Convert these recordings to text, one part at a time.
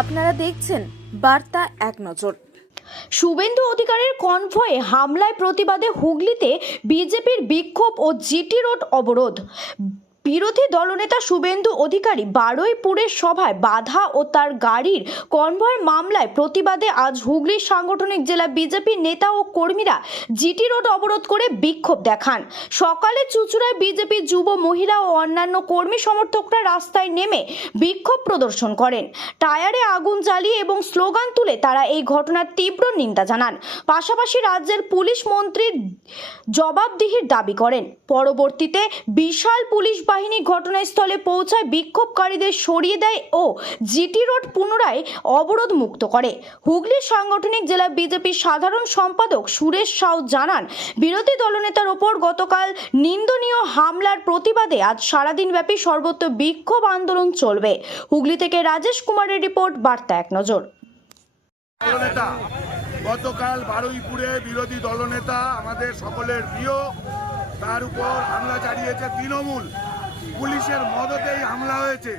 আপনারা দেখছেন বার্তা এক নজর। শুভেন্দু অধিকারীর কনভয়ে হামলায় প্রতিবাদে হুগলিতে বিজেপির বিক্ষোভ ও জিটি রোড অবরোধ। বিরোধী দলনেতা শুভেন্দু অধিকারী বারুইপুরের সভায় বাধা ও তার গাড়ির কনভয়ের মামলায় প্রতিবাদে আজ হুগলির সাংগঠনিক জেলা বিজেপির নেতা ও কর্মীরা জিটি রোড অবরোধ করে বিক্ষোভ দেখান। সকালে চুঁচুড়ায় বিজেপি যুব, মহিলা ও অন্যান্য কর্মী সমর্থকরা রাস্তায় নেমে বিক্ষোভ প্রদর্শন করেন। টায়ারে আগুন জ্বালিয়ে এবং স্লোগান তুলে তারা এই ঘটনার তীব্র নিন্দা জানান। পাশাপাশি রাজ্যের পুলিশ মন্ত্রীর জবাবদিহির দাবি করেন। পরবর্তীতে বিশাল পুলিশ বাহিনী ঘটনাস্থলে পৌঁছায়, বিক্ষোভকারীদের সরিয়ে দেয় ও জিটি রোড পুনরায় অবরোধ মুক্ত করে। হুগলির সাংগঠনিক জেলা বিজেপির সাধারণ সম্পাদক সুরেশ সাউ জানান, বিরোধী দলনেতার ওপর গতকাল নিন্দনীয় হামলার প্রতিবাদে আজ সারাদিন ব্যাপী সর্বত্র বিক্ষোভ আন্দোলন চলবে। হুগলি থেকে রাজেশ কুমারের রিপোর্ট, বার্তা এক নজর। গতকাল বারুইপুরে বিরোধী দলনেতা আমাদের সকলের প্রিয়, তার উপর হামলা চালিয়েছে তৃণমূল। পুলিশের মদতেই হামলা হয়েছে।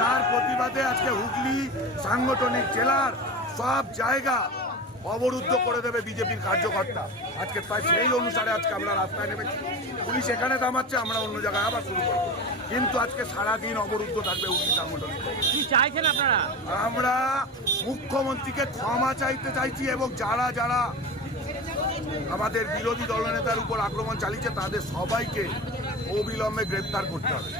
তার প্রতিবাদে আজকে হুগলি সাংগঠনিক জেলার সব জায়গা অবরুদ্ধ করে দেবে বিজেপির কার্যকর্তা। আজকে তাই সেই অনুসারে আজকে আমরা রাস্তায় নেমেছি। পুলিশ এখানে থামাচ্ছে, আমরা অন্য জায়গায় আবার শুরু করব। কিন্তু আজকে সারাদিন অবরুদ্ধ থাকবে হুগলি সাংগঠনিক। কি চাইছেন আপনারা? আমরা মুখ্যমন্ত্রীকে ক্ষমা চাইতে চাইছি এবং যারা যারা আমাদের বিরোধী দলনেতার উপর আক্রমণ চালিয়েছে তাদের সবাইকে অবিলম্বে গ্রেপ্তার করতে হবে।